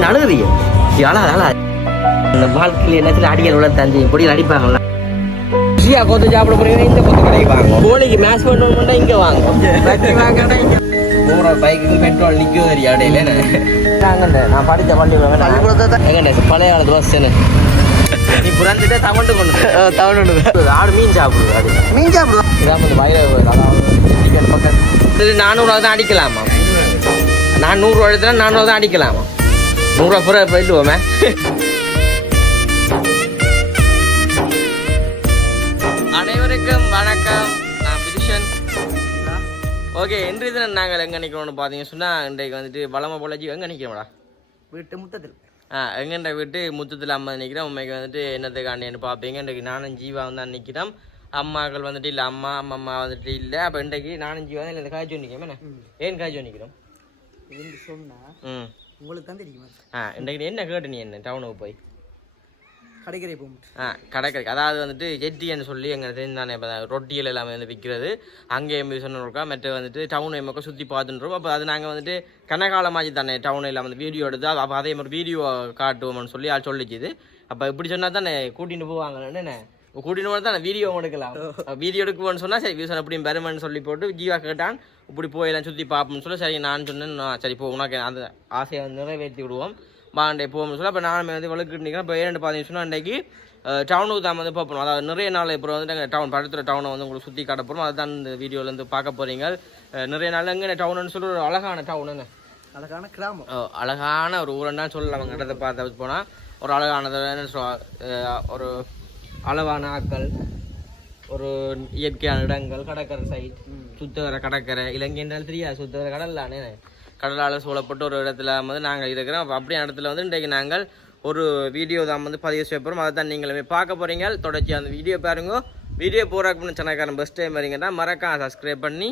என்ன அழுகுறீங்க? அழா இந்த வாழ்க்கையில் என்ன அடிகள் உள்ள தஞ்சி பொடியில் அடிப்பாங்கல்ல. ருசியா கொத்து சாப்பிட போறீங்கன்னா இந்த கொத்து கடைக்கு வாங்க. கோழிக்கு மேட்ச் பண்ணணும்னா இங்கே வாங்க. போகிற பைக்கு பெட்ரோல் நிற்கும் தெரியும் இடையில. நான் படித்த பள்ளி எங்கண்ணே பழைய காலத்து பஸ் என்ன நீ புறந்துட்டே தமிழ்ட்டு கொண்டு தமிழ் ஆடு மீன் சாப்பிடுது. அது மீன் சாப்பிடுவோம். இதான் வந்து வயல அதாவது பக்கம் 400 தான் அடிக்கலாமா? நான் 100 எடுத்தா 400 தான் அடிக்கலாமா? 100 புற போயிடுவோமே. அனைவருக்கும் வணக்கம். நான் பிரிஷன். ஓகே, இன்றைய தினம் நாங்கள் எங்கே நிற்கிறோம்னு பார்த்தீங்கன்னு சொன்னால் இன்றைக்கு வந்துட்டு பலமா போலஜி எங்கே நிற்கிறோம்டா? வீட்டு முத்தத்தில். எங்கெண்ட வீட்டு முத்தத்தில் அம்மா நிற்கிறோம். உண்மைக்கு வந்துட்டு என்னத்துக்காண்டின்னு பார்ப்பீங்க. இன்றைக்கு நானும் ஜீவா தான் நிற்கிறோம். அம்மாக்கள் வந்துட்டு இல்லை, அம்மா வந்துட்டு இல்லை. அப்போ இன்றைக்கு நானும் ஜீவா தான் இல்லை. இந்த காய்ச்சி நிற்கிறோம். ஏன் காய்ச்சி நிற்கிறோம் சொன்னா உங்களுக்கு தான் தெரியுமா? இன்றைக்கு என்ன கேட்டு நீ என்ன டவுனுக்கு போய் கடைக்கரை போகும். கடைக்கரை அதாவது வந்துட்டு ஜெட்டின்னு சொல்லி எங்கள் தெரிந்தானே இப்போ ரொட்டிகள் எல்லாமே வந்து விற்கிறது. அங்கேயும் போய் சொன்னோம்க்கா மற்ற வந்துட்டு டவுன் எம்மக்கா சுற்றி பார்த்துன்றோம். அப்போ அது நாங்கள் வந்துட்டு கனகாலமாச்சு தானே டவுன் எல்லாம் வந்து வீடியோ எடுத்து அப்போ அதே மாதிரி வீடியோ காட்டுவோம்னு சொல்லி அது சொல்லிச்சுது. அப்போ இப்படி சொன்னால் தானே கூட்டிகிட்டு போவாங்கன்னு என்ன கூட்டின்னு போனால் தானே வீடியோ எடுக்கலாம். வீடியோ எடுக்குவோன்னு சொன்னால் சரி வியூசன் அப்படியும் பெருமைன்னு சொல்லி போட்டு ஜீவா கேட்டான் இப்படி போயெல்லாம் சுற்றி பார்ப்போம்னு சொல்லி சரி நான் சொன்னேன். சரி போ உனக்கு அந்த ஆசையை வந்து நிறைவேற்றி விடுவோம் பாண்டே போகும்னு சொல்லி. அப்போ நானும் வந்து வழக்கிட்டு நிற்கிறேன். இப்போ ஏன்னு பார்த்தீங்கன்னு சொன்னால் இன்றைக்கி டவுனுக்கு தான் வந்து பார்ப்போம். அதாவது நிறைய நாள் இப்போ வந்து நாங்கள் டவுன் படுத்துகிற டவுனை வந்து உங்களுக்கு சுற்றி காட்ட போகிறோம். அதை தான் இந்த வீடியோலேருந்து பார்க்க போகிறீங்க. நிறைய நாள் எங்கே டவுனுன்னு சொல்லி ஒரு அழகான டவுனுன்னு அழகான கிராமம் அழகான ஒரு ஊரன்னா சொல்லலாம். அவங்க இடத்த பார்த்து போனால் ஒரு அழகானது ஒரு அளவான ஆக்கள், ஒரு இயற்கையான இடங்கள், கடற்கரை சைட், சுத்தகர கடற்கரை இலங்கைன்றாலும் தெரியாது. சுத்தகர கடல்லானே கடலால் சூழப்பட்ட ஒரு இடத்துல வந்து நாங்கள் இருக்கிறோம். அப்போ அப்படியே இடத்துல வந்து இன்றைக்கு நாங்கள் ஒரு வீடியோ தான் வந்து பதிவு செய்ய போகிறோம். அதை தான் நீங்களுமே பார்க்க போகிறீங்க. தொடர்ச்சி அந்த வீடியோ பாருங்க. வீடியோ போகிறதுக்கு முன்னே சேனல்காரன் பெஸ்ட் டைம் வரீங்கன்னா மறக்காம சப்ஸ்கிரைப் பண்ணி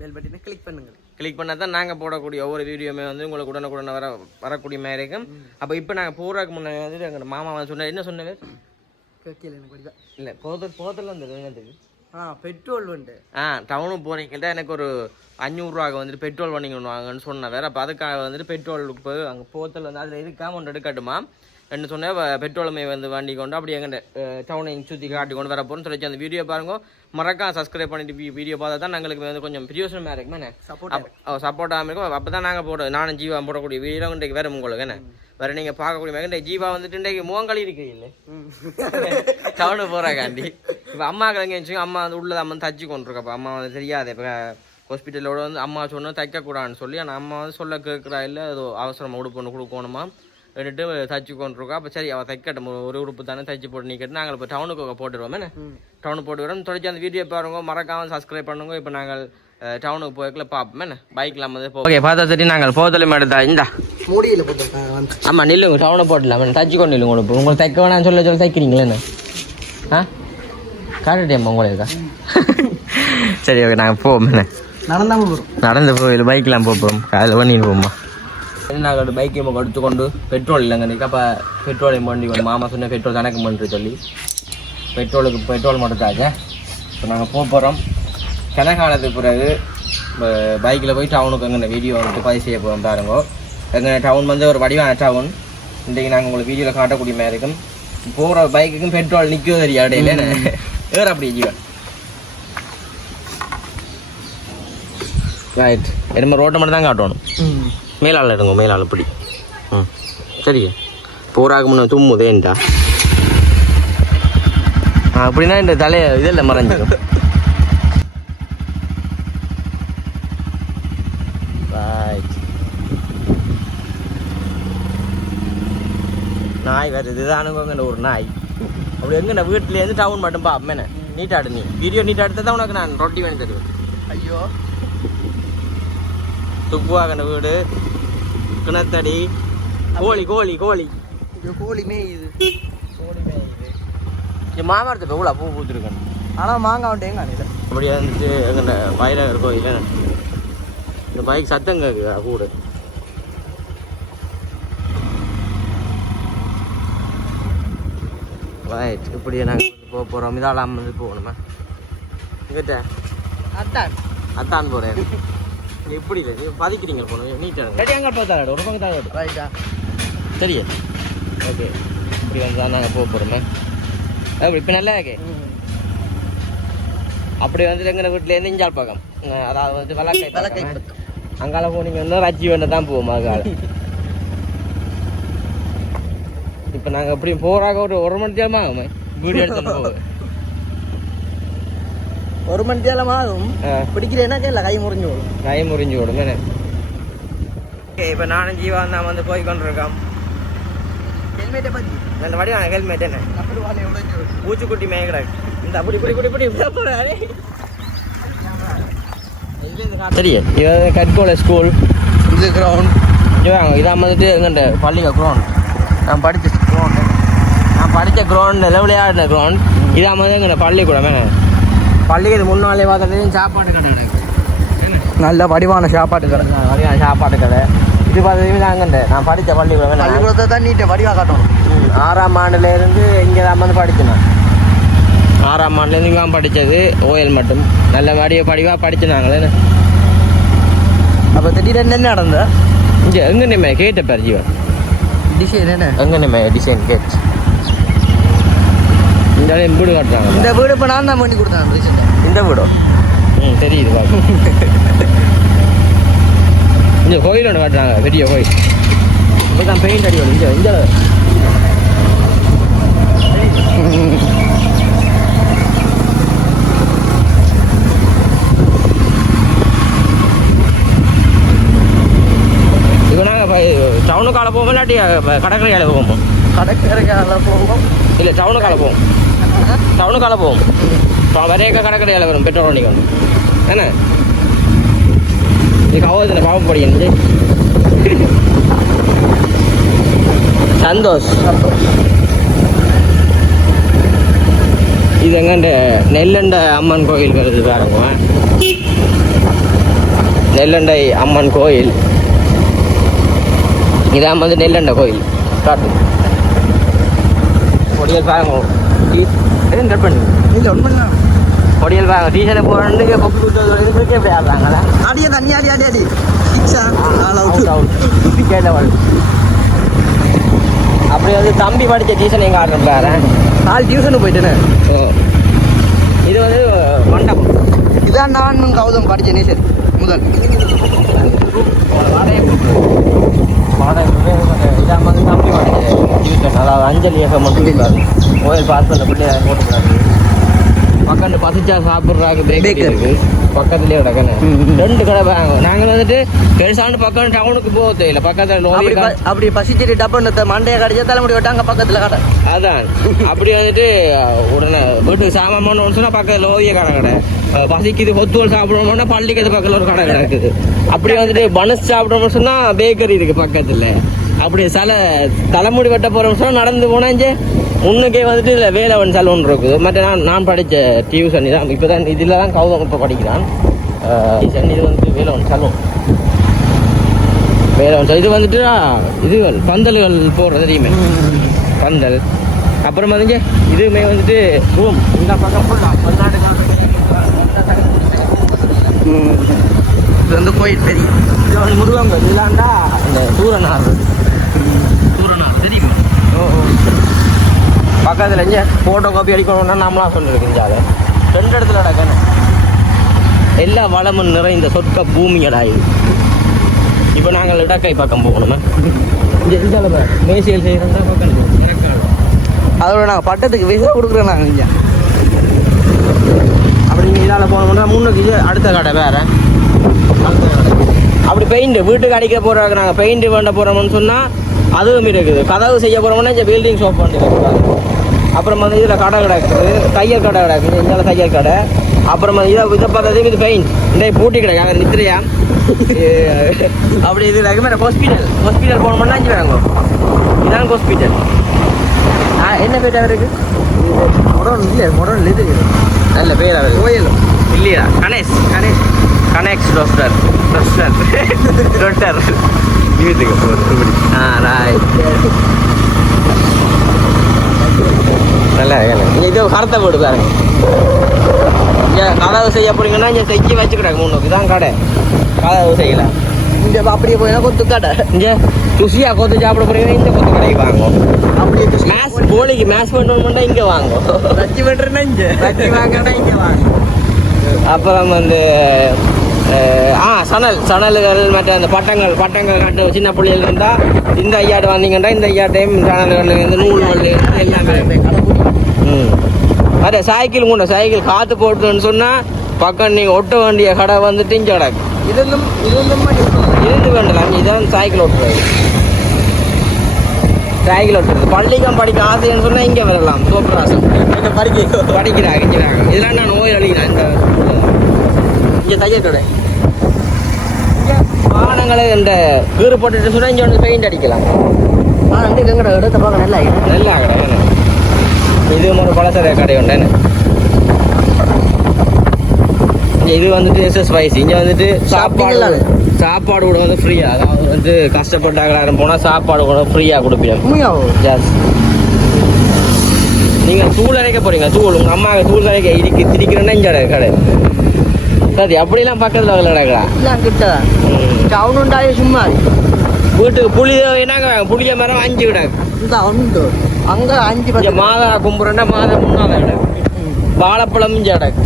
பெல் பட்டனை கிளிக் பண்ணுங்கள். கிளிக் பண்ணால் தான் நாங்கள் போடக்கூடிய ஒவ்வொரு வீடியோமே வந்து உங்களுக்கு உடனுக்குடனே வரக்கூடிய மாதிரி இருக்கும். அப்போ இப்போ நாங்கள் போகிறதுக்கு முன்னே வந்து எங்கள் மாமா வந்து சொன்னார். என்ன சொன்னவே இல்லை போதில் வந்து பெட்ரோல் வந்து டவுனுக்கு போனீங்கள்ட்ட எனக்கு ஒரு 500 ரூபாய்க்கு வந்துட்டு பெட்ரோல் பண்ணிக்கணுவாங்கன்னு சொன்னேன் வேறு. அப்போ அதுக்காக வந்துட்டு பெட்ரோலுக்கு போய் அங்கே போத்தல் வந்து அதில் இருக்காமல் ஒன்று எடுக்கட்டுமா என்ன சொன்னேன். பெட்ரோலுமே வந்து வண்டி கொண்டு அப்படி எங்கே டவுனை சுற்றி காட்டி கொண்டு வர போகிறோன்னு சொல்லி அந்த வீடியோ பாருங்க. மறக்காம சப்ஸ்கிரைப் பண்ணிட்டு வீடியோ பார்த்தா தான் எங்களுக்கு வந்து கொஞ்சம் பிரியோசனமாக இருக்குமே சப்போர்ட்டாக இருக்கும். அப்போ தான் நாங்கள் போட நானும் ஜீவா போடக்கூடிய வீடியோ இன்றைக்கு வேறு உங்களுக்கு என்ன வேறு நீங்கள் பார்க்கக்கூடிய இன்றைக்கு ஜீவா வந்துட்டு இன்றைக்கு முகங்களி இருக்கிறீங்களே டவுனுக்கு போகிறாக்காண்டி. இப்போ அம்மா கிழங்கு அம்மா வந்து உள்ளதை அம்மா வந்து தச்சு கொண்டிருக்கப்போ அம்மா வந்து தெரியாது. இப்போ ஹாஸ்பிட்டலோட வந்து அம்மா சொன்னால் தைக்கக்கூடாதுன்னு சொல்லி ஆனால் அம்மா வந்து சொல்ல கேட்குறா இல்லை ஏதோ அவசரமாக உடுப்பு ஒன்று கொடுக்கணுமா எடுத்து தச்சு கொண்டிருக்கோம். அப்போ சரி அவள் தைக்கட்டும் ஒரு உடுப்பு தானே தைச்சி போட்டு நீக்கிட்டு நாங்கள் இப்போ டவுனுக்கு போட்டுருவோம். என்ன டவுனுக்கு போட்டு வரோம். தொடர்ச்சி அந்த வீடியோ பாருங்க. மறக்காமல் சப்ஸ்கிரைப் பண்ணுங்க. இப்போ நாங்கள் டவுனுக்கு போய்க்குள்ள பார்ப்போம். என்ன பைக்கில் வந்து ஓகே பார்த்தா சரி நாங்கள் போதலும் எடுத்தா இந்தா மூடியில் போட்டு ஆமாம் நில்லுங்க டவுனை போட்டலாம் தச்சு கொண்டு இல்லைங்க உங்களுக்கு உங்களுக்கு தைக்க வேணாம்னு சொல்ல தைக்கிறீங்களே என்ன காட்டுட்டேம்மா உங்களுக்கு சரி ஓகே நாங்கள் போவோம். என்ன நடந்து போயிடும் பைக்கெலாம் போகிறோம் காலையில் பண்ணிட்டு போவோம்மா. நாங்கள் பைக்கை எடுத்துக்கொண்டு பெட்ரோல் இல்லைங்க. அப்போ பெட்ரோலையும் பண்ணி மாமா சொன்ன பெட்ரோல் கணக்கு பண்ணுற சொல்லி பெட்ரோல் மட்டும் தாங்க. இப்போ நாங்கள் போகிறோம். கனகாலத்துக்கு பிறகு பைக்கில் போய் டவுனுக்கு எங்கே வீடியோ வந்துட்டு பதிவு செய்ய போகிறோம் பாருங்க. எங்கள் டவுன் வந்து ஒரு வடிவான டவுன். இன்றைக்கு நாங்கள் உங்களுக்கு வீடியோவில் காட்டக்கூடிய மாதிரி இருக்கும். போகிற பைக்குக்கும் பெட்ரோல் நிற்கும் தெரியும் இடையில வேறு அப்படி ஜீவன் ரைட். என்ன ரோட்டை மட்டும் தான் காட்டணும். மேலாள் எடுங்க மேலாள் இப்படி சரிங்க. போராக முன்ன தும்முதேன்டா அப்படின்னா இந்த தலையை இதில் மறைஞ்சிடும். நாய் வேறு இதுதானுங்க ஒரு நாய் அப்படி எங்கே நான் வீட்டிலேருந்து டவுன் மட்டும் பார்ப்பேன். நீட்டாடு நீ வீடியோ நீட்டாக எடுத்தால் தான் உனக்கு நான் ரொட்டி வாங்கி தருவேன். ஐயோ துப்புவாகன வீடு கிணத்தடி கோழி கோழி கோழி கோழி மேயுது இது மாமரத்துக்கு எவ்வளோ பூ பூத்துருக்கேன். ஆனால் மாங்காய் வந்துட்டு எங்க அப்படியே வந்துட்டு எங்கள்ட பயிராக கோயில் இந்த பைக் சத்தம் கேட்குதா கூட. ரைட் இப்படியே நாங்கள் வந்து போக போகிறோம். இதாலாம் வந்து போகணுமா கிட்ட அத்தான் போகிறேன். எப்படி இல்லை பதிக்கிறீங்க போகணும் நீட்டாக எங்கே பார்த்தா ஒரு பக்கம் தான் ரைட்டா சரியா ஓகே இப்படி வந்து நாங்கள் போக போகிறோமே இப்போ நல்லா இருக்கே அப்படி வந்து எங்கள் வீட்டிலேருந்து இஞ்சால் பக்கம் அதாவது வந்து வழக்கை அங்கால போனீங்கன்னா ரஜி வேண்ட தான் போவோம் அங்கால இப்போ நாங்கள் அப்படி போகிறாங்க ஒரு மணி தேரமா ஆகுமே வீடு எடுத்துன்னு போவோம் 1 மணி தேரமா ஆகும் பிடிக்கிறேன்னா இல்லை கை முறிஞ்சு விடும் என்ன ஓகே இப்போ நானும் ஜீவா தான் வந்து போய் கொண்டிருக்கோம் ஹெல்மெட்டை பற்றி அந்த வடிவான ஹெல்மெட் என்ன பூச்சிக்குட்டி மேய்க்கிறாங்க இந்த அப்படி போகிறாரு சரியா இது கட்கோல ஸ்கூல் இது கிரவுண்ட் இதான் வந்துட்டு எங்கண்ட பள்ளிங்க கிரவுண்ட் நான் படித்த கிரவுண்ட் விளையாடின கிரவுண்ட் இதான் வந்து எங்கண்ட பள்ளிக்கூடமே பள்ளிக்கு இது முன்னாலே பார்த்துட்டு சாப்பாடு கடை நல்ல வடிவான சாப்பாட்டு கடை இது பார்த்ததுமே நாங்கண்ட நான் படித்த பள்ளிக்கூடத்தை தான் நீட்டை வடிவாக காட்டணும் 6ஆம் ஆண்டுலேருந்து இங்கே தான் வந்து படித்தேன் நான் 6ஆம் ஆண்டுலேருந்து இங்கே தான் படித்தது ஓயல் மட்டும் நல்ல படிவாக படிச்சுனாங்களே அப்போ திடீர்னு என்ன நடந்த இங்கே எங்கேயுமே கேட்ட பேர் ஜீவன் டிசைன் என்ன எங்கேயுமே டிசைன் கேட் இந்த வீடு காட்டுறாங்க இந்த வீடு இப்போ நான் தான் பண்ணி கொடுத்தேன் இந்த வீடு தெரியுது இந்த கோயில் ஒன்று காட்டுறாங்க பெரிய கோயில் இப்போ தான் பெயிண்ட் அடி வரும் இந்த இப்போ நாங்கள் டவுனுக்கால போவோம் இல்லாட்டி கடற்கரையால போவோம் இல்லை டவுனுக்கால போவோம் வரையக்க கடற்கரையால வரும் பெட்ரோல் வண்டிக்கு வரும் என்ன இதுக்கு அவதில் பாவம் படிக்கணுச்சு சந்தோஷ் இது எங்கண்ட நெல்லண்ட அம்மன் கோயில் வருது பாருங்க நெல்லண்டை அம்மன் கோயில் இதான் வந்து நெல்லண்ட கோயில் காட்டு பொடியல் பாருங்க கட் பண்ணி இல்லை ஒன்றும் பொடியல் பாருங்க டீஷர்ட்டை போகிறேன்னு எப்படி ஆடுறாங்களா அடியா தண்ணி அடி அப்படி வந்து தம்பி படித்த டியூஷன் எங்கே ஆடுறேன் பாரு நாலு டியூஷனுக்கு போயிட்டேன்னு ஓ இது வந்து மண்டபம் இதான் நான் கௌதம் படித்தேனே சரி முதல் இதான் வந்து தம்பி படித்த டியூஷன் அதாவது அஞ்சலி எஃப்எம் மட்டும் கோயில் பாஸ் பண்ண பிள்ளைய போட்டுக்கிறாங்க பக்கத்து பசிச்சா சாப்பிட்றாங்க பேக்கரி இருக்கு பக்கத்துலேயே கிடக்கணும் 2 கடை வாங்க நாங்கள் வந்துட்டு பெருசாண்டு பக்கம் டவுனுக்கு போக தெரியல பக்கத்தில் அப்படி பசிச்சுட்டு டப்புன்னு மண்டையை கடிச்சா தலைமுடி விட்டாங்க பக்கத்தில் கடை அதான் அப்படி வந்துட்டு உடனே வீட்டுக்கு சாமான் ஒன்று சொன்னால் பக்கத்தில் ஓவிய கடை பசிக்குது கொத்துவல் சாப்பிடணும்னா பள்ளிக்கு பக்கத்தில் ஒரு கடை இருக்குது அப்படி வந்துட்டு பனஸ் சாப்பிடணும்னு சொன்னால் பேக்கரி இருக்குது பக்கத்தில் அப்படி தலைமுடி வெட்ட போகிறோம்னு சொன்னால் நடந்து போனால் முன்னுக்கே வந்துட்டு இதில் வேலவன் சலூன் இருக்குது மற்ற நான் படித்த டியூஷன் தான் இப்போ தான் இதில் தான் கௌதம் இப்போ படிக்கிறான் டியூஷன் இது வந்து வேலவன் சலூன் இது வந்துட்டு இது பந்தல்கள் போடுறது தெரியுமே பந்தல் அப்புறம் வந்துங்க இதுவுமே வந்துட்டு ரூம் இந்த பக்கம் இது வந்து கோயில் பெரிய இது வந்து முருகங்க இல்லாண்டா இந்த சூரனார் தெரியுமா பக்கத்தில் இங்கே ஃபோட்டோ காப்பி அடிக்கணும்னா நம்மளாம் சொல்லியிருக்கீங்க அதை 2 இடத்துல நடக்கணும் எல்லா வளமும் நிறைந்த சொற்க பூமியடா இது இப்போ நாங்கள் இடக்கை பக்கம் போகணுமா இந்த மேசியல் செய்கிறோம் பக்கம் அதோட நாங்கள் பட்டத்துக்கு விசா கொடுக்குறோம் நாங்கள் இங்கே அப்படி நீங்கள் இதால் போனோம்னா முன்னுக்கு இது அடுத்த கடை வேறு அப்படி பெயிண்ட் வீட்டுக்கு அடிக்க போகிறாங்க நாங்கள் பெயிண்ட் வேண்ட போகிறோம்னு சொன்னால் அதுவும் இருக்குது கதவு செய்ய போகிறோம்னா இந்த பில்டிங் ஷாப் பண்ணிட்டு அப்புறம் வந்து இதில் கடை கிடக்குது தையல் கடை கிடக்குது இந்த தையல் கடை அப்புறம் இதை பார்த்தது இது பெயிண்ட் இந்த பூட்டி கிடக்கு நித்திரையா அப்படி இது ரெகுமே ஹாஸ்பிட்டல் போனோம்னா இங்கே வேறாங்க இதான் ஹாஸ்பிட்டல் என்ன பேர் அவருக்கு மொடல் இது நல்ல பேர் அவர் கோயில் இல்லையா கணேஷ் டாக்டர் வீட்டுக்கு ராய் நல்லா இது கருத்தை போட்டு பாருங்க இங்கே கதவு செய்ய போறீங்கன்னா இங்கே செஞ்சு வச்சுக்கிறாங்க முன்னுக்கு இதான் கடை கதவு செய்யலாம் இங்க அப்படியே போய் கொத்து கடை இங்க ருசியா கொத்து சாப்பிட போறீங்கன்னா இந்த கொத்து கடைக்கு வாங்கும். அப்படியே மேஸ் கோழிக்கு மேஸ் பண்ணணும்னா இங்க வாங்கும். ரச்சி பண்றேன்னா இங்க ரச்சி வாங்கினா இங்க வாங்கும். அப்புறம் வந்து சணல்கள் மற்ற அந்த பட்டங்கள் கட்டு சின்ன பிள்ளைகள் இருந்தால் இந்த ஐயாடு வந்தீங்கன்னா இந்த ஐயாட்டையும் சணல்கள் இருந்து நூல்கள் எல்லாமே. அதே சைக்கிள் காற்று போட்டுன்னு சொன்னால் பக்கம் நீங்கள் ஒட்ட வேண்டிய கடை வந்துட்டு இங்கே கிடக்கு. இருந்து வேண்டலாம். இதான் சைக்கிள் ஓட்டுறது. பள்ளிக்கம் படிக்க ஆசைன்னு சொன்னால் இங்கே வரலாம். சோப்ராசம் படிக்கிறாங்க இதெல்லாம் நான் நோய் அழிக்கிறேன். இங்கே தையல் கடை வாகனங்களை இந்த கீறு போட்டுட்டு சொன்னால் இங்கே வந்து பெயிண்ட் அடிக்கலாம். நல்லா கடை இது ஒரு பலசர கடை உண்டு. இது வந்துட்டு எஸ்எஸ் இங்கே வந்துட்டு சாப்பாடு கூட வந்து ஃப்ரீயா. அதாவது வந்து கஷ்டப்பட்டாங்க போனால் சாப்பாடு கூட ஃப்ரீயாக கொடுப்பீங்க. நீங்கள் தூள் அரைக்க போறீங்க. தூள் உங்கள் அம்மாவுக்கு தூள் அரைக்க திரிக்கிறேன்னா இங்கே கடை சரி. அப்படிலாம் பக்கத்தில் கிடக்குடா சும்மா வீட்டுக்கு புளி என்னங்க புளிய மரம் 5 கிடக்கு. அங்கே 5 மாதா கும்புறேன்னா மாதா 3 கிடக்கு. வாழைப்பழம் இங்கே கிடக்கு.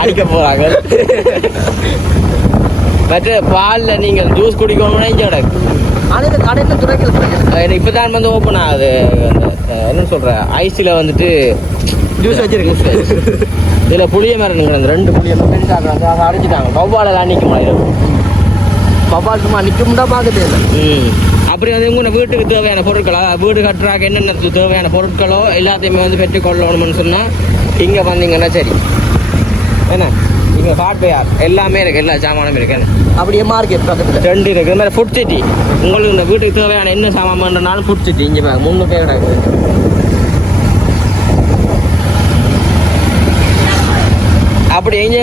அடிக்க போறாங்க. மற்ற பாலில் நீங்கள் ஜூஸ் குடிக்கணும்னா இங்கே கிடக்கு. கடையில் துறைக்கல இப்போதான் வந்து ஓப்பன் ஆகுது. என்ன சொல்ற ஐஸில் வந்துட்டு ஜூஸ் வச்சிருக்கு. இதில் புளிய மரம்ங்கிற அந்த 2 புளிய மரம் அதை அடிச்சுட்டாங்க. வவ்வாலெல்லாம் நிற்க முடியாது. வவ்வால் சும்மா நிற்கும்டா பார்க்குது. அப்படி வந்து உங்க வீட்டுக்கு தேவையான பொருட்களோ வீடு கட்டுறாக்க என்னென்ன தேவையான பொருட்களோ எல்லாத்தையுமே வந்து பெற்றுக்கொள்ளணும்னு சொன்னால் இங்கே வந்தீங்கன்னா சரி. என்ன இங்கே ஹார்ட்வேர் எல்லாமே இருக்குது. எல்லா சாமானும் இருக்குது. அப்படியே மார்க்கெட் பக்கத்தில் 2 இருக்குது. இது மாதிரி ஃபுட் சிட்டி. உங்களுக்கு இந்த வீட்டுக்கு தேவையான என்ன சாமான் பண்ணுறனாலும் ஃபுட் சிட்டி இங்கே 3 பேர் கிடக்குது. அப்படி எங்க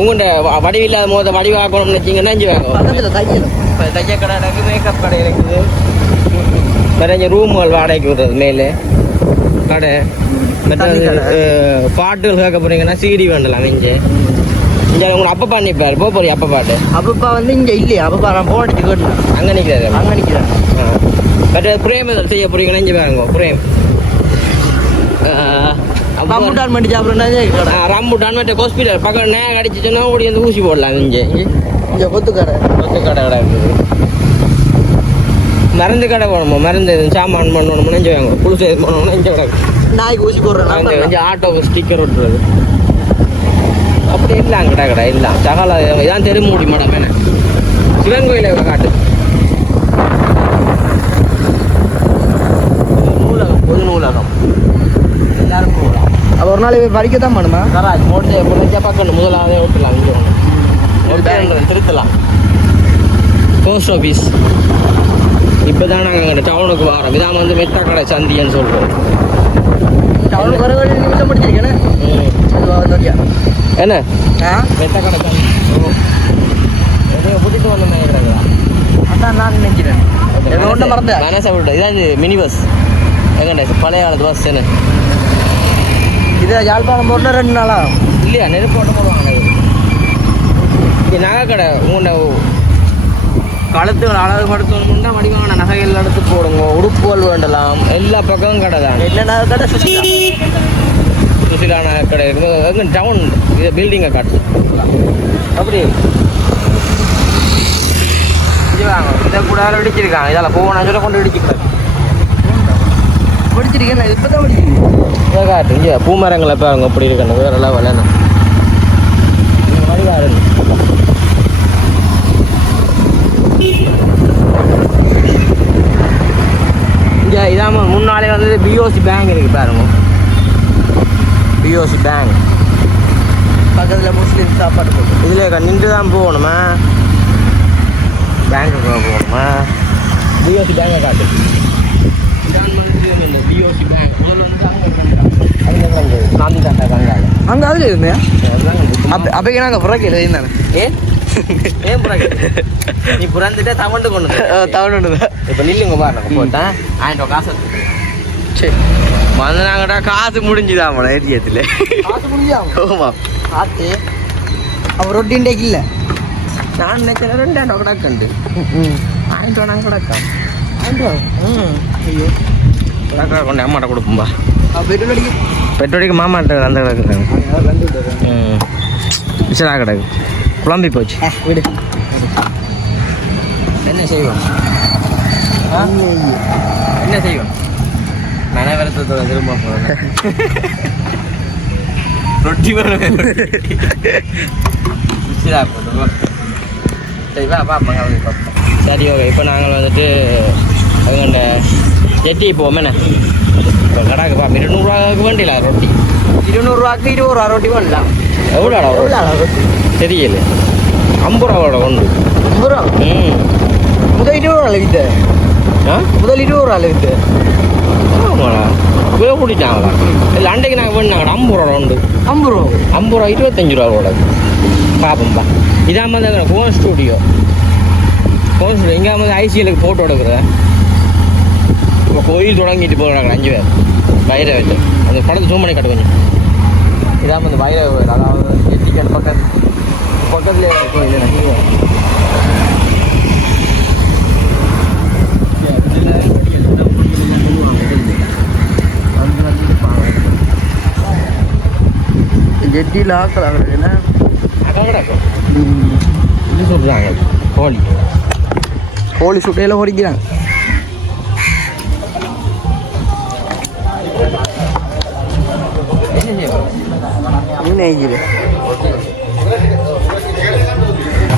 உங்கள்கிட்ட வடிவில்லாத போத வடிவாக்கணும்னு வச்சிங்கன்னா இங்கே பக்கத்தில் தைய கடை இருக்குது. மேக்கப் கடை இருக்குது. நிறைய ரூமுகள் வாடகைக்கு விடுறது மேலே கடை. மற்ற பாட்டுகள் கேட்க போறீங்கன்னா சிடி வேண்டலாம். இங்கே உங்களுக்கு அப்பப்பா நிற்பார் போறீ அப்பா பாட்டு. அப்பப்பா வந்து இங்கே இல்லையா? அப்பப்பா நான் போன் அடிச்சு கேட்டேன். அங்கே நிற்கிறாரு. அங்கே நிற்கிறேன். மற்ற பிரேம் எதாவது செய்ய போறீங்கன்னா இங்கே பாருங்க. பிரேம் ரம்புட்டான் பண்ணி சாப்பிட்றேன்னா ரம்புட்டான் மற்ற ஹாஸ்பிட்டல் பக்கம் நேரம் அடிச்சுன்னா ஓடி வந்து ஊசி போடலாம். இங்கே கொத்து கடை கடை இருக்குது. மருந்து கடை போகணுமோ மருந்து சாமான் பண்ணணும்னு இங்கே வாங்க. புதுசு எது பண்ணணும்னா இங்கே கிடக்கு. நாய்க்கு ஊசி போடுறேன். கொஞ்சம் ஆட்டோவுக்கு ஸ்டிக்கர் ஒட்டுறது அப்படி இல்லாம் கடை இல்லாம் சகல இதான் தெருமூடி மேடம். என்ன சிவன் கோயிலை காட்டு நூலகம் பொது நூலகம் எல்லாரும் போகலாம். அப்போ ஒரு நாள் படிக்க தான் பண்ணுமா? கராஜ் மோட்டை முடிஞ்சா பக்கம் முதலாவதே விட்டுலாம். இங்கே திருத்தலாம். போஸ்ட் ஆஃபீஸ் இப்போ தான் நாங்கள் அங்கே டவுனுக்கு வரோம். இதான் வந்து மெத்தா கடை சந்தின்னு சொல்கிறோம். டவுனுக்கு வர வேண்டிய நிமிஷம் முடிச்சிருக்கேன். என்ன மெத்தா கடை சந்தி எதையோ கூட்டிகிட்டு வந்து நினைக்கிறாங்களா? அதான் நான் நினைக்கிறேன். ஒன்றை மறந்தேன். மனசை விட்டு இதான் இது மினி பஸ். எங்கண்ணே பழைய காலத்து பஸ் என்ன இது யாழ்ப்பாணம் போட்டால் 2 நாளா இல்லையா? நெருப்போட்டம் போடுவாங்க. இது நகை கடை. உங்கள்ட கழுத்துகள் அழகுபடுத்தணும்னா வடிவான நகைகள் எடுத்து போடுங்க. உடுப்புகள் வேண்டலாம். எல்லா பக்கமும் கடை தான். என்ன நகை கடை? சுசிலா நகை கடை இருக்குது. எங்கே டவுன் இது பில்டிங்கை காட்டு. அப்படி இது வாங்க. இதை கூட இடிச்சிருக்காங்க. இதால் போன சொல்ல கொண்டு இடிச்சிருக்காங்க. படிச்சிருக்கேன். இப்போ தான் படிச்சிருக்கேன். காட்டு இங்கே பூமரங்களை பாருங்க. அப்படி இருக்கணும். வேறெல்லாம் விளையாடணும். வடிவாரு இங்கே இதாம முன்னாலே வந்து பிஓசி பேங்க் இருக்கு பாருங்க. பிஓசி பேங்க் பக்கத்தில் முஸ்லீம் சாப்பாடு போட்டு இதில் நின்று தான் போகணுமா? பேங்க்குக்கு போகணுமா? பிஓசி பேங்கை காட்டு. பிஓசி பேங்க் அங்கே அதில் இருந்தேன். அப்போக்கே நாங்கள் புறக்கு எழுதினானே. ஏன் புறக்கு நீ புறந்துட்டே தவண்டு கொண்டு தவண்டு இப்போ நில்லுங்க பாருங்க. போட்டேன் 1000 ரூபா காசு சரி வந்தாங்கடா. காசு முடிஞ்சுதான் ஏடிஎத்தில். காசு முடிஞ்சா? ஆமாம். காசு அவர் ரொட்டின்டேக்கு இல்லை நான் நினைக்கிறேன் 2 கிடக்குண்டு 1000 ரூபா நாங்கள் கிடக்கோம் 1000 ரூபா ஐயோ கிடக்கா கொண்டு அம்மாட்ட கொடுப்போம்பா பெட்ரோல் அடிக்க பெட்ரோலுக்கு மாமாட்ட அந்த கிடக்குறாங்க விசரா கிடக்கு குழம்பி போச்சு விடு என்ன செய்வோம் என்ன செய்வோம் மனவரத்தோட திரும்ப போகிறேன் ரொட்டி வரும் விசரா போட்டுவோம் சரி வா பார்ப்போங்க சரி ஓகே இப்போ நாங்கள் வந்துட்டு அவங்கள்ட எட்டி போவோம் என்ன இப்போ கடாக்குப்பா 200 ரூபாய்க்கு வேண்டியில ரொட்டி 200 ரூபாய்க்கு 20 ரூபா ரொட்டி பண்ணலாம் எவ்வளோடா தெரியல 50 ரூபாவோட ஒன்று 50 ரூபா முதல் 20 ரூபா வித்து முதல் 20 ரூபா வித்து ஆமாடா விலை கூட்டிட்டாங்களா இல்லை அன்றைக்கு நாங்கள் வேணுனாங்கடா 50 ரூபா உண்டு 50 ரூபா 50 ரூபா 25 ரூபாவோட பார்ப்போம்பா இதான் வந்து ஃபோன் ஸ்டூடியோ இங்கே வந்து ஐசிஎலுக்கு போட்டோ எடுக்கிறேன் இப்போ கோயில் தொடங்கிட்டு போகிறாங்க 5 பேர் வயிறை வச்சு அந்த படத்தை ஜூம் பண்ணி காட்டு கொஞ்சம் இதான் வந்து வயிறை அதாவது எட்டிக்கல் பக்கத்துலேயே கோயில் ஜெட்டியில் ஆக்கலாம் என்ன இது சொல்கிறாங்க கோழி சுட்டையில் ஓடிக்கிறாங்க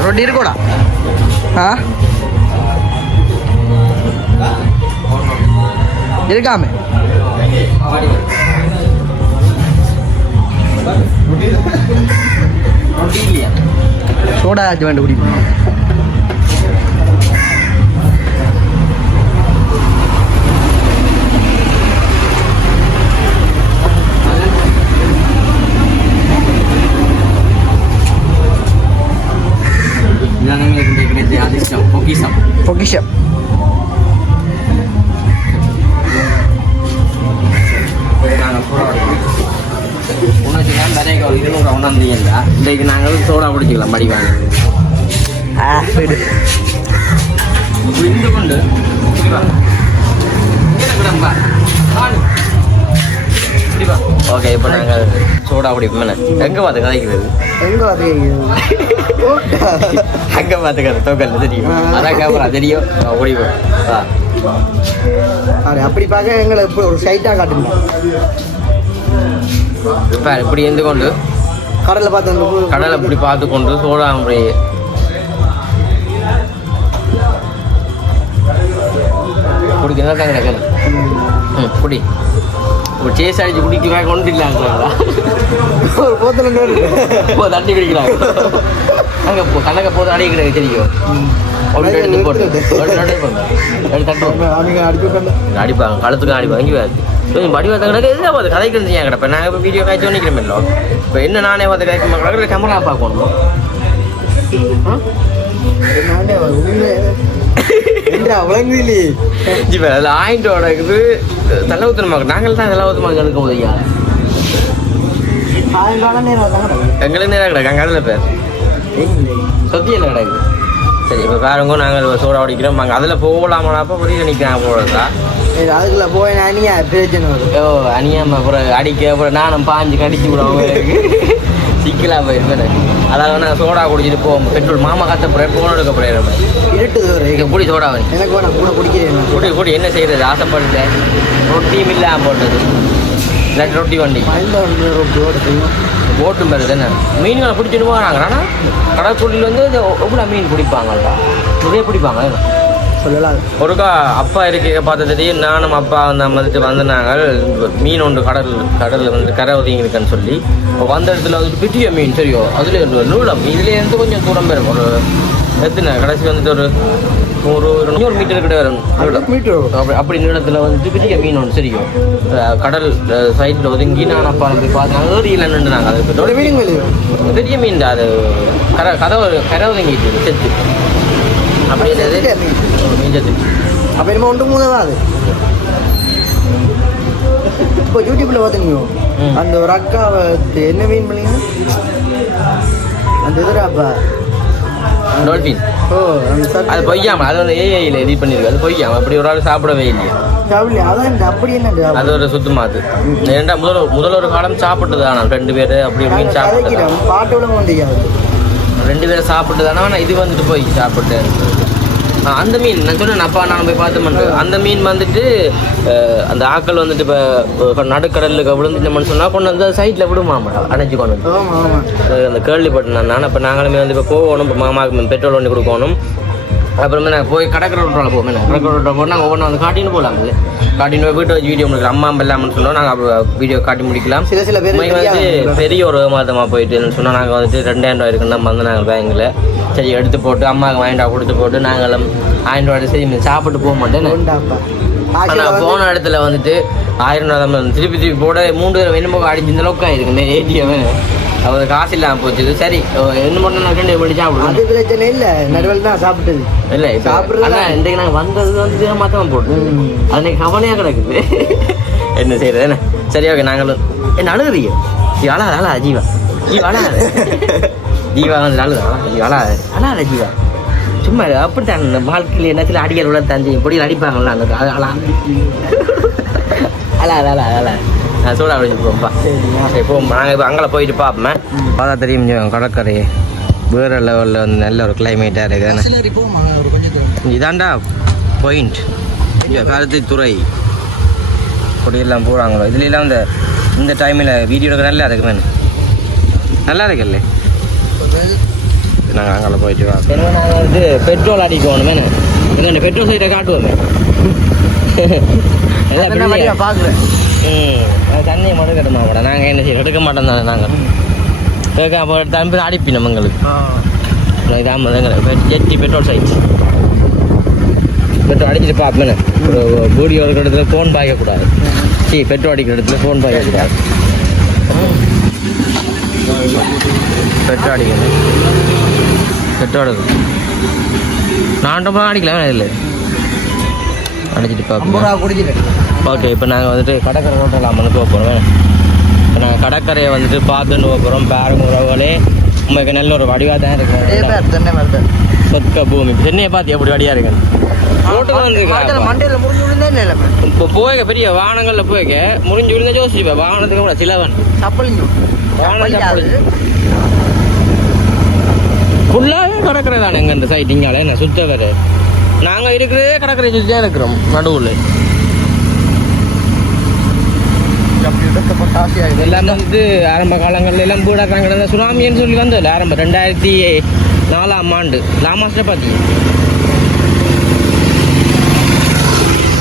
ரொட்டி இருக்கோடா இருக்காமே சோடா ஆச்சு வேண்டு குடிப்போம் பொக்கிஷம் இன்றைக்கு நாங்கள் சோடா குடிச்சிக்கலாம் மடிவாங்க கொண்டு ஓகே இப்போ நாங்கள் சோடா குடிப்போம் எங்கே பார்த்து கதைக்கிறது அங்கே பார்த்து கதை தோக்கல் தெரியும் அதான் கேமரா தெரியும் குடிப்போம் அப்படி பார்க்க எங்களை ஒரு சைட்டாக காட்டுங்க இப்போ இப்படி எந்த கொண்டு கடலை இப்படி பார்த்து கொண்டு சோடா அப்படி குடிக்கிறதா தான் கிடக்குது குடி ஒரு சேஸ் அடிச்சு குடிக்கிறா கொண்டு இல்லாங்களா ஒரு போத்தல தண்ணி குடிக்கிறாங்க அங்கே கணக்க போது அடிக்கிறாங்க தெரியும் எடுத்து போட்டு அடிப்பாங்க கழுத்துக்கு அடிப்பாங்க இங்கே கொஞ்சம் படி பார்த்த கிடக்கு எதுனா பார்த்து கதைக்கு இருந்துச்சு கிடப்பேன் நாங்கள் இப்போ வீடியோ காய்ச்சி நிற்கிறோமில்லோ இப்போ என்ன நானே பார்த்து காய்க்க கிடக்குற கேமரா பார்க்கணும் இப்போ அதில் 1000 ரூபா இருக்குது தலைவுத்தனமாக நாங்கள் தான் தலைவுத்தமாக எடுக்க போதையா எங்களுக்கு நேராக கிடக்கு அங்கே அதில் பேர் சொத்தியில் கிடக்கு சரி இப்போ பாருங்க நாங்கள் சோடா அடிக்கிறோம் அங்கே அதில் போகலாமாப்போ புரிய நிற்கிறாங்க போகிறதா அதுக்குள்ள போய் அணியா பிரச்சனை வரும் ஓ அணியாம அப்புறம் அடிக்க அப்புறம் நானும் பாஞ்சு கடிச்சு விடுவாங்க சிக்கலா போயிருப்பேன் அதாவது நான் சோடா குடிச்சிட்டு போவோம் பெட்ரோல் மாமா கத்த போகிறேன் போன எடுக்க போகிறேன் இருட்டு குடி சோடா வந்து எனக்கு வேணாம் கூட குடிக்கிறேன் குடி என்ன செய்யறது ஆசைப்படுறேன் ரொட்டியும் இல்லாமல் போட்டது இல்லாட்டி ரொட்டி வண்டி ஓட்டும் பேர் தானே மீன்களை பிடிச்சிட்டு போகிறாங்க ஆனால் கடற்கொடியில் வந்து எவ்வளோ மீன் பிடிப்பாங்கல்ல நிறைய பிடிப்பாங்க ஒருக்கா அப்பா இருக்க பார்த்ததுலேயே நானும் அப்பா வந்துட்டு வந்தாங்க மீன் ஒன்று கடலில் வந்து கரை ஒதுங்கி இருக்குன்னு சொல்லி இப்போ வந்த இடத்துல வந்துட்டு பெரிய மீன் சரியோ அதில் நூலம் இதுலேருந்து கொஞ்சம் தூரம் போயிடும் ஒரு எத்தனை கடைசி வந்துட்டு ஒரு 100 மீட்டர் கிட்ட வரும் அப்படி நீளத்தில் வந்துட்டு பெரிய மீன் ஒன்று சரியும் கடல் சைடில் ஒதுங்கி நான் அப்பா போய் பார்த்தேன் ஏரியில் நின்றுனாங்க அது பெரிய மீன் தான் அது கரை ஒதுங்கிட்டு செத்து அப்படி மீஞ்சது அப்போ என்னமோ ஒன்று மூணாவது இப்போ யூடியூப்பில் பார்த்தீங்க அந்த ஒரு அக்கா என்ன மீன் பண்ணீங்க அந்த இதுடாப்பா டால்ஃபின் ஓ அந்த அது பொய்யாம அது வந்து ஏஐல எடிட் பண்ணிருக்கு அது பொய்யாம அப்படி ஒரு ஆள் சாப்பிடவே இல்லையா அதான் அப்படி என்ன அது ஒரு சுத்தமாது ஏன்டா முதல் ஒரு காலம் சாப்பிட்டு தானா 2 பேர் அப்படி மீன் சாப்பிட்டு பாட்டோட வந்து 2 பேரை சாப்பிட்டு தானே ஆனால் இது வந்துட்டு போய் சாப்பிட்டு அந்த மீன் நான் சொன்னேன் அப்பா நான் போய் பார்த்து அந்த மீன் வந்துட்டு அந்த ஆக்கள் வந்துட்டு இப்போ நடுக்கடலுக்கு விழுந்துட்டோம்னு சொன்னால் கொண்டு வந்து சைட்டில் விடுமாமா அணைச்சி கொண்டு வந்து அந்த கேள்விப்பட்டேன் நான் இப்போ நாங்களுமே வந்து இப்போ போகணும் இப்போ மாமாவுக்கு பெட்ரோல் வண்டி கொடுக்கணும் அப்புறமே நாங்கள் போய் கடற்கரை ரோட்டில் போவோம் கடற்கரை ரோட்டில் போய் நாங்கள் ஒவ்வொன்றும் வந்து காட்டின்னு போகலாம் காட்டின்னு போய் வீட்டை வச்சு வீடியோ முடிக்கலாம் அம்மா இல்லாமல் சொன்னோம் நாங்கள் வீடியோ காட்டி முடிக்கலாம் சில பேர் வந்து பெரிய ஒரு மாதமாக போயிட்டு சொன்னால் நாங்கள் வந்துட்டு 2000 ரூபா இருக்குன்னு வந்து நாங்கள் பேங்கில் சரி எடுத்து போட்டு அம்மாவுக்கு 1000 ரூபா கொடுத்து போட்டு நாங்களும் 1000 ரூபா சரி சாப்பிட்டு போக மாட்டேன் ஆனால் போன இடத்துல வந்துட்டு 1000 ரூபா தான் திருப்பி போட 3 பேர் வெண்முகம் அடிச்சு இந்த அளவுக்கு ஆயிருக்குமே ஏடிஎம் அவர் காசு இல்லாமல் போச்சு சரி என்ன பண்ண நான் 2 பண்ணி சாப்பிடுவோம் அது பிரச்சனை இல்லை நடுவில் தான் சாப்பிட்டது இல்லை சாப்பிட்றது இன்றைக்கு நாங்கள் வந்தது வந்து மாத்தமாக போட்டு அன்னைக்கு கவலையாக கிடக்குது என்ன செய்யறது என்ன சரி ஓகே நாங்களும் என்ன அழுகுறீங்க அழாத ஜீவா ஜீவா அழாத ஜீவா வந்து அழாத ஜீவா சும்மா அப்படித்தான் வாழ்க்கையில் என்னத்தில் அடிகள் உள்ள தஞ்சி பொடியில் அடிப்பாங்கல்ல அந்த அழாத சோடா அடிச்சு போப்பா சரி போவோம் நாங்கள் இப்போ அங்கே போயிட்டு பார்ப்போமே பார்த்தா தெரியும் கடற்கரை வேறு லெவலில் வந்து நல்ல ஒரு கிளைமேட்டாக இருக்குது இதாண்டா பாயிண்ட் கருத்து துறை கொடியெல்லாம் போகிறாங்களோ இதுலாம் இந்த டைமில் வீடியோ எடுக்க நல்லா இருக்கு மேம் நல்லா இருக்குல்ல நாங்கள் அங்கே போயிட்டு வரோம் ஏன்னா நாங்கள் வந்து பெட்ரோல் அடிக்கணும் மேம் எங்கள் பெட்ரோல் சைட்டை காட்டுவோமே பார்க்குறேன் தண்ணியை மட்டும் கட்ட மாட்டோம் நாங்கள் என்ன செய்ய எடுக்க மாட்டோம் தானே நாங்கள் கேட்க அப்போ தம்பி அடிப்பினோம் எங்களுக்கு இதாமல் ஜெட்டி பெட்ரோல் சைட் பெட்ரோல் அடிச்சுட்டு பார்ப்பேன் ஒரு வீடியோ இருக்கிற இடத்துல ஃபோன் பாய்க்கக்கூடாது சரி பெட்ரோல் அடிக்கிற இடத்துல ஃபோன் பாய்க்கக்கூடாது பெட்ரோல் அடிக்கணும் பெட்ரோல் நான் ரொம்ப அடிக்கலாம் இல்லை அடிச்சுட்டு பார்ப்போம் குடிச்சிட்டு ஓகே இப்போ நாங்கள் வந்துட்டு கடற்கரை ரோட்டில் அம்மனு போக போகிறோம் இப்போ நாங்கள் கடற்கரையை வந்துட்டு பார்த்துட்டு போக போகிறோம் பாருங்க உறவுகளே உங்களுக்கு நல்ல ஒரு வடிவாக தான் இருக்கு சொற்க பூமி சென்னையை பார்த்து எப்படி வடியாக இருக்கு ரோட்டுக்கு வந்து மண்டையில் முடிஞ்சு விழுந்தே இல்லை இப்போ போய்க்க பெரிய வாகனங்களில் போய்க்க முடிஞ்சு விழுந்தா யோசிப்பேன் வாகனத்துக்கு கூட சிலவன் சப்பலிஞ்சு ஃபுல்லாகவே கடற்கரை தானே எங்கள் இந்த சைட் இங்கால என்ன சுத்த வேறு நாங்கள் இருக்கிறதே கடற்கரை சுற்றி தான் இருக்கிறோம் நடுவில் எல்லாமே வந்து ஆரம்ப காலங்களில் எல்லாம் வீடாக கிடந்த சுனாமின்னு சொல்லி வந்ததில்ல ஆரம்பம் 2004ஆம் ஆண்டு லாமாஸ்டர் பார்த்தீங்க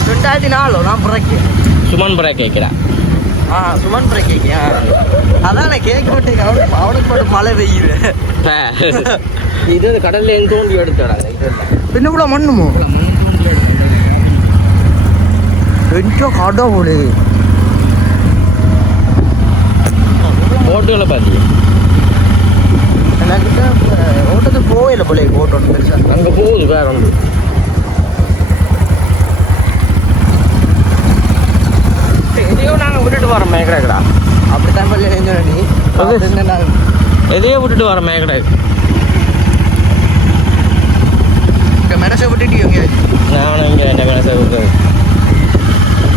2004 நான் புறக்கே சுமன் புற கேட்கிறா சுமன் புற கேட்கியா அதான் கேட்க மாட்டேங்க அவனுக்கு போட்டு மழை பெய்யுது இது கடல்ல எங்க தோண்டி எடுத்துடாங்க பின்ன கூட மண்ணுமோ கொஞ்சம் கடவுளே போட்டுகளை பார்த்தீங்க என்கிட்ட ஓட்டத்துக்கு போகல போல போட்டோம் பெருசாக அங்கே போகுது வேற ஒன்று எதையோ நாங்கள் விட்டுட்டு வரோம் மேக்கடாக்கடா அப்படித்தான் பள்ளி நீ எதையோ விட்டுட்டு வரோம் மேக்கடா மெனசை விட்டுட்டு நானும் இங்கே என்ன மெனசை விட்டு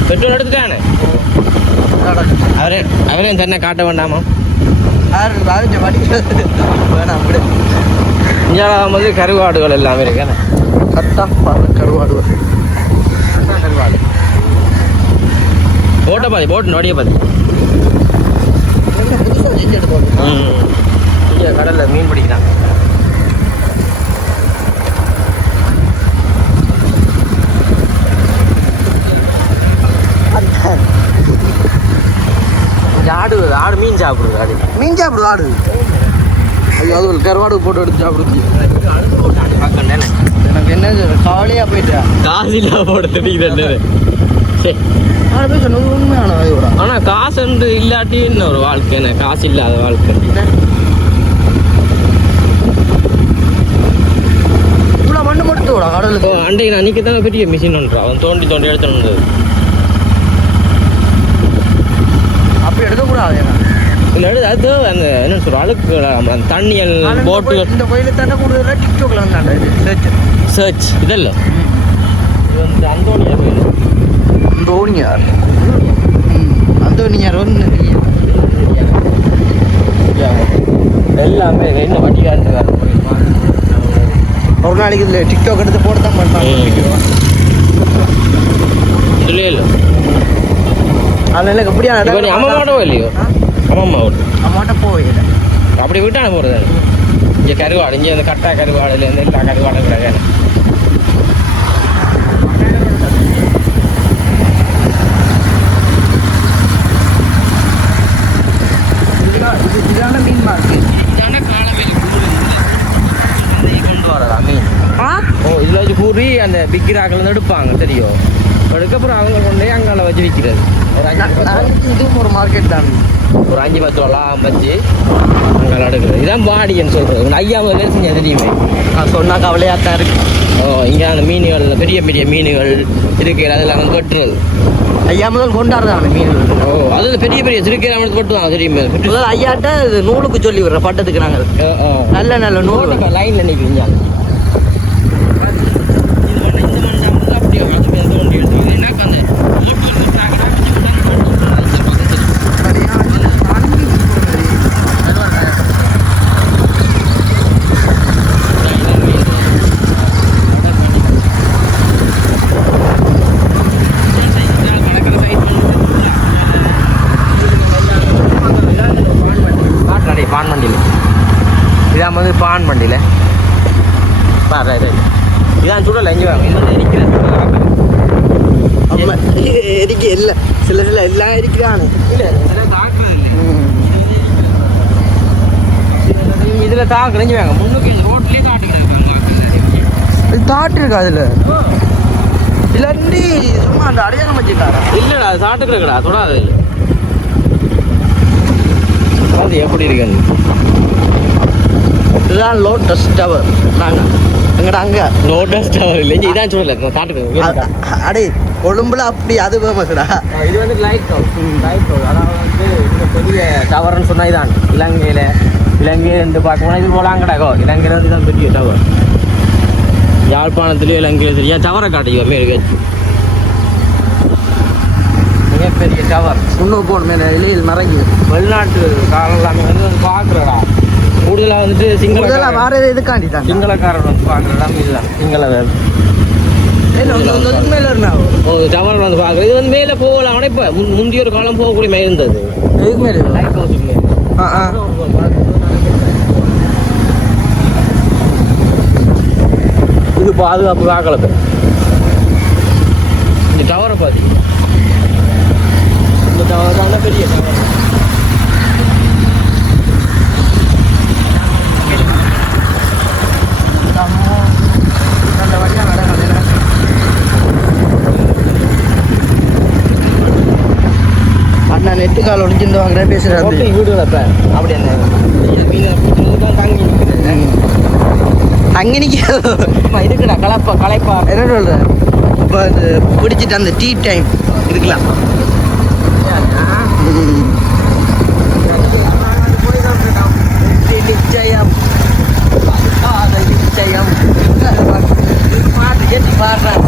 பெட்ரோல் எடுத்துட்டானே அவரே தன்னை காட்ட வேண்டாமா இங்கே வந்து கருவாடுகள் எல்லாமே இருக்கேன் கருவாடுகள் போட்ட பாதி போட்டு நோடிய பாதி இங்கே கடலில் மீன் பிடிக்கிறான் ஆடு மீன் சாப்பிடுது மீன் சாப்பிடுது ஆடு ஐயோ அது ஒரு கருவாடு போட்டு எடுத்து சாப்பிடுச்சு எனக்கு என்ன காலையாக போயிட்டா காசு இல்லாம போட தெரியுது சொன்னது உண்மையான ஆனால் காசு இல்லாட்டி என்ன ஒரு வாழ்க்கை என்ன காசு இல்லாத வாழ்க்கை இவ்வளோ மண்ணு மட்டும் விட கடலுக்கு அன்றைக்கு நான் அன்றைக்கி தானே பெரிய மிஷின் ஒன்றா அவன் தோண்டி தோண்டி எடுத்துன்னு அப்படி எடுக்கக்கூடாது அது அந்த என்ன சொல்ற அழுக்கு அந்த தண்ணியல் போட்டுகள் இந்த கோயிலுக்கு தானே கூடுதலாக டிக்டாக்ல இருந்தாண்டா இது சர்ச் இதெல்லாம் இது வந்து அந்தோனியார் கோயில் அந்தோனியார் ஒன்று எல்லாமே என்ன வட்டிக்காரன் ஒரு நாளைக்கு இதில் டிக்டாக் எடுத்து போட்டு தான் பண்ணுறாங்க இல்லையே இல்லை அதனால எப்படியா அம்மாவோட இல்லையோ அம்மாட்ட போயில அப்படி விட்டான போகிறது இங்கே கருவாடு இங்கே இந்த கட்டா கருவாடுலேருந்து எல்லா கருவாடும் கிடையாது இதான மீன் மார்க்கெட் கொண்டு வரதா மீன் ஓ இதில் வச்சு பூரி அந்த பிக்கிறாக்கள் எடுப்பாங்க தெரியும் அதுக்கப்புறம் அவங்க கொண்டு போய் அங்கே வச்சு விற்கிறது இதுவும் ஒரு மார்க்கெட் தான் ஒரு 5-10 ரூபா வச்சு அங்கே எடுக்கிறது இதான் பாடின்னு சொல்கிறது ஐயா முதல்ல செஞ்ச தெரியுமே நான் சொன்னால் கவலையாக தான் இருக்கு ஓ இங்கே அந்த மீன்கள் பெரிய பெரிய மீன்கள் இருக்குது அதில் அவங்க கட்டுறது ஐயா முதல் கொண்டாடுறாங்க மீன் ஓ அது பெரிய பெரிய திருக்கையில் அவனுக்கு கட்டுவாங்க தெரியுமே முதல் ஐயாட்ட நூலுக்கு சொல்லி விடுற பட்டத்துக்கு நாங்கள் நல்ல நல்ல நூல் லைனில் நிற்கிறீங்க பான் வண்டியில் இதான் வந்து பான் வண்டியில் பாரு இதான் சுடலை எங்கே வாங்க இது வந்து எரிக்க இல்லை சில எல்லாம் எரிக்கிறானு இல்லை இதில் தாக்கு நெஞ்சு வாங்க முன்னுக்கு ரோட்லேயே இது தாட்டு இருக்கா அதில் இல்லாண்டி சும்மா அந்த அடையாளம் வச்சுட்டாரா இல்லைடா அது சாட்டுக்கிறக்கடா தொடாது அது எப்படி இருக்குன்னு இதுதான் லோட்டஸ் டவர் நாங்கள் எங்கடா அங்கே லோட்டஸ் டவர் இல்லை இதான் சொல்லலை காட்டுக்கு அடே கொழும்புல அப்படி அது ஃபேமஸ்டா இது வந்து லைட் ஹவுஸ் அதாவது வந்து இந்த பெரிய டவர்னு சொன்னால் இதான் இலங்கையிலேருந்து பார்க்கணும் இது போலாம் கிடக்கோ இலங்கையில் வந்து தான் பெரிய டவர் யாழ்ப்பாணத்துலேயும் இலங்கையில் தெரியும் டவரை காட்டிக்குவோம் மேற்கு மிகப்பெரிய டவர் இன்னும் போகணுமே இலையில் மறைஞ்சு வெளிநாட்டு காரம் எல்லாமே வந்து பார்க்குறடா கூடுதலாக வந்துட்டு சிங்கள வேற இதுக்காண்டி தான் சிங்களக்காரன் வந்து பார்க்குற எல்லாமே இதுதான் சிங்கள மேல இருந்தா டவர் வந்து பார்க்குறது இது வந்து மேலே போகலாம் ஆனால் இப்போ முந்தைய ஒரு காலம் போகக்கூடிய மாதிரி இருந்தது எதுக்கு மேலே லைட் ஹவுஸுக்கு இது பாதுகாப்பு பார்க்கல இந்த டவரை பார்த்து இந்த டவர் தான் பெரிய டவர் அண்ணா நெட்டு கால் ஒடிச்சுட்டு வாங்குற பேசுகிறேன் வீடுகளை இப்போ அப்படி அந்த தங்கி நிற்க இருக்குடா களைப்பா என்ன சொல்கிறேன் இப்போ அது பிடிச்சிட்டு அந்த டீ டைம் இருக்கலாம் நிச்சயம் நிச்சயம் பாட்டு கேட்டு பாடுறாங்க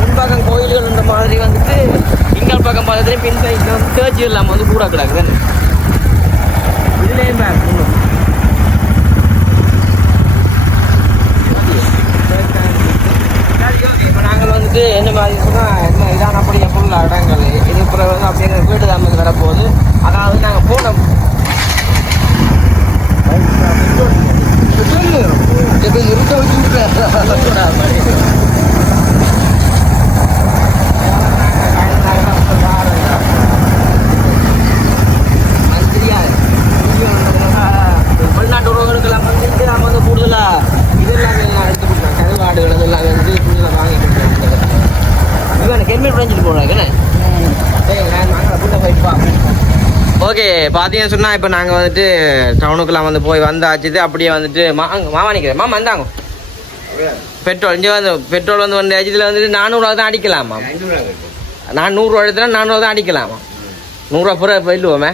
முன்பக்கம் கோயில்கள் இந்த மாதிரி வந்துட்டு இங்கால் பக்கம் பார்த்துட்டு பின் சைட்ல வந்து சேர்ச்சி இல்லாமல் வந்து கூட கிடக்குது இதுலேயே மேம் இப்போ நாங்கள் வந்துட்டு என்ன மாதிரி சொன்னால் என்ன இதான அப்படியே ஃபுல்லாக இடங்கள் இது பிறகு வந்து அப்படியே எங்கள் வீடு தான் வந்து வரப்போகுது அதாவது நாங்கள் போனோம் இருக்க வச்சுருக்கேன் வெளிநாட்டு உறவுகளுக்கெல்லாம் வந்துட்டு நம்ம வந்து கூடுதலாக இதெல்லாம் எல்லாம் எடுத்து கொடுக்குறோம் கருவாடுகள் இதெல்லாம் வந்து கூடுதலாக வாங்கி கொடுக்குறோம் இவன் எனக்கு ஹெல்மெட் வாங்கிட்டு போடுறாங்கண்ணே ஓகே பார்த்தீங்கன்னு சொன்னால் இப்போ நாங்கள் வந்துட்டு டவுனுக்கெல்லாம் வந்து போய் வந்தாச்சு அப்படியே வந்துட்டு மாமா நிற்கிறேன் மாமா வந்தாங்க பெட்ரோல் இங்கே வந்து பெட்ரோல் வந்து இதில் வந்துட்டு 400 தான் அடிக்கலாமா? நான் 100 எடுத்தா 400 தான் அடிக்கலாமா? 100 பூரா போயிடுவோமே.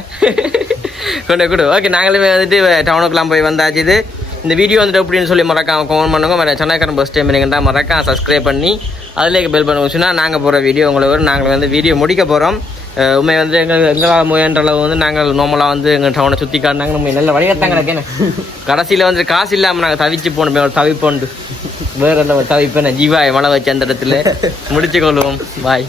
கொடு ஓகே. நாங்களுமே வந்துட்டு டவுனுக்குலாம் போய் வந்தாச்சு. இது இந்த வீடியோ வந்துட்டு எப்படின்னு சொல்லி மறக்காம கமெண்ட் பண்ணுங்க. மற சென்னைக்காரன் பஸ் டைம் பண்ணிக்கிட்டா மறக்காம சப்ஸ்கிரைப் பண்ணி அதில் பெல் பண்ண வச்சுன்னா நாங்கள் போகிற வீடியோ உங்களை வரும். நாங்கள் வந்து வீடியோ முடிக்க போகிறோம். உண்மை வந்து எங்களால் முயன்ற அளவு வந்து நாங்கள் நார்மலாக வந்து எங்கள் டவுனை சுற்றி காட்டினாங்க. நம்ம நல்ல வழிகாட்டாங்க எனக்கு. கடைசியில் வந்து காசு இல்லாமல் நாங்கள் தவிச்சு போகணும். தவிப்போண்டு வேறு எந்த தவிப்பேன் ஜீவாய் மழை வச்சு அந்த இடத்துல முடிச்சு கொள்வோம். பாய்.